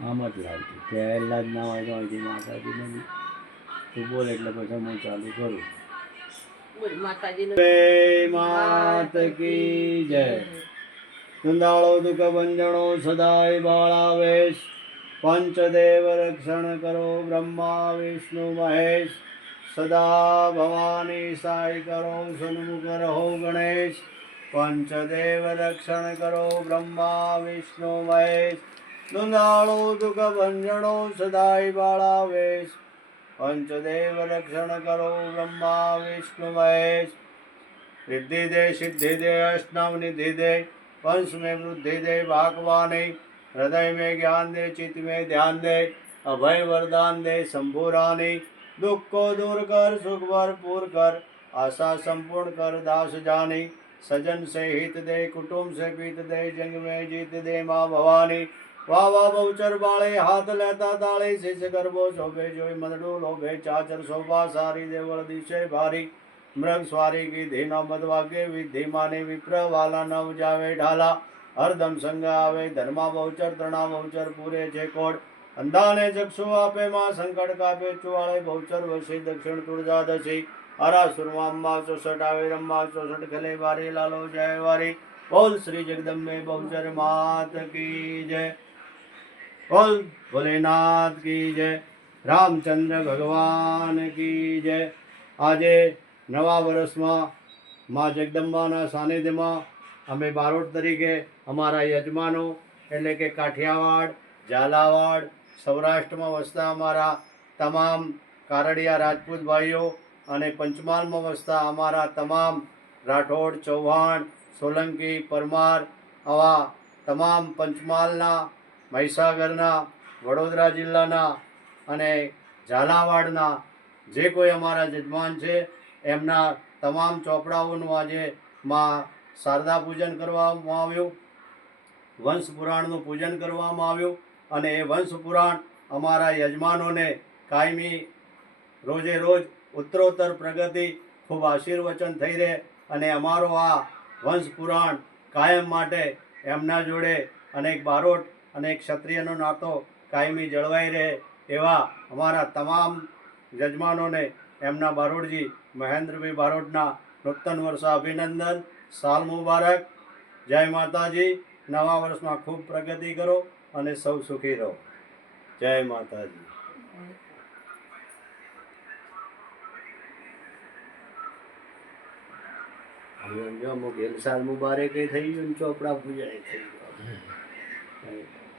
આમ જ લાવતી પહેલાં જ ના હોય તો અહીંથી માતાજી નહીં તું બોલ એટલે પછી હું ચાલુ કરું. જય માત કી જય. કુંદાળો દુઃખ ભંજણો સદાય બાળાવેશ, પંચદેવ રક્ષણ કરો બ્રહ્મા વિષ્ણુ મહેશ, સદા ભવાની સાઈ કરો સન્મુખ રહો ગણેશ, પંચદેવ રક્ષણ કરો બ્રહ્મા વિષ્ણુ મહેશ, કુંદાળો દુઃખ ભંજણો સદાય બાળાવેશ, પંચદેવ રક્ષણ કરો બ્રહ્મા વિષ્ણુ મહેશ, रिद्धि दे सिद्धि दे अष्टनाम निधि दे, वंश में वृद्धि दे भागवानी, हृदय में ज्ञान दे चित्त में ध्यान दे, अभय वरदान दे शंभुरानी, दुख को दूर कर सुख भरपूर कर, आशा संपूर्ण कर दास जानी, सजन से हित दे कुटुंब से पीत दे, जंग में जीत दे माँ भवानी, वाह वाह बहुचर बाळे हाथ लेता ताळे, शिष गर्भो शोभे जोई मदडू लोभे, चाचर शोभा सारी देवल दिशे भारी, मृग स्वारी की धीनो मदवागे विधि माने विप्र वाला नव जावे ढाला, हरदम संग आवे धर्मा बहुचर तृणा बहुचर पूरे छे कोड, अंधाने चक्षु आपे मां संकट कापे चुवाळे बहुचर वसी दक्षिण तुळजा दसी, हरा सुरमांबा 64 आवे रम्मा 64 खले वारी लालो जय वारी, बोल श्री जगदम्बे बहुचर मात की जय, बोल भोलेनाथ की जय, रामचंद्र भगवान की जय। આજે નવા વર્ષમાં મા જગદંબાના સાનિધ્યમાં અમે બારોટ તરીકે અમારા યજમાનો એટલે કે કાઠિયાવાડ, ઝાલાવાડ, સૌરાષ્ટ્રમાં વસતા અમારા તમામ કારડિયા રાજપૂત ભાઈઓ અને પંચમહાલમાં વસતા અમારા તમામ રાઠોડ, ચૌહાણ, સોલંકી, પરમાર આવા તમામ પંચમહાલના, મહીસાગરના, વડોદરા જિલ્લાના અને ઝાલાવાડના જે કોઈ અમારા યજમાન છે એમના તમામ ચોપડાઓનું આજે માં શારદા પૂજન કરવામાં આવ્યું, વંશ પુરાણનું પૂજન કરવામાં આવ્યું અને એ વંશ પુરાણ અમારા યજમાનોને કાયમી રોજે રોજ ઉત્તરોત્તર પ્રગતિ ખૂબ આશીર્વચન થઈ રહે અને અમારો આ વંશ પુરાણ કાયમ માટે એમના જોડે અનેક બારોટ અને ક્ષત્રિયનો નાતો કાયમી જળવાઈ રહે એવા અમારા તમામ યજમાનોને એમના બારોટજી મહેન્દ્રભાઈ બારોટના નૂતન વર્ષ અભિનંદન, સાલ મુબારક, જય માતાજી। નવા વર્ષમાં ખૂબ પ્રગતિ કરો અને સૌ સુખી રહો, જય માતાજી। જો અમુક સાલ મુબારક થઈ ગયું, ચોપડા પૂજા થઈ ગયું।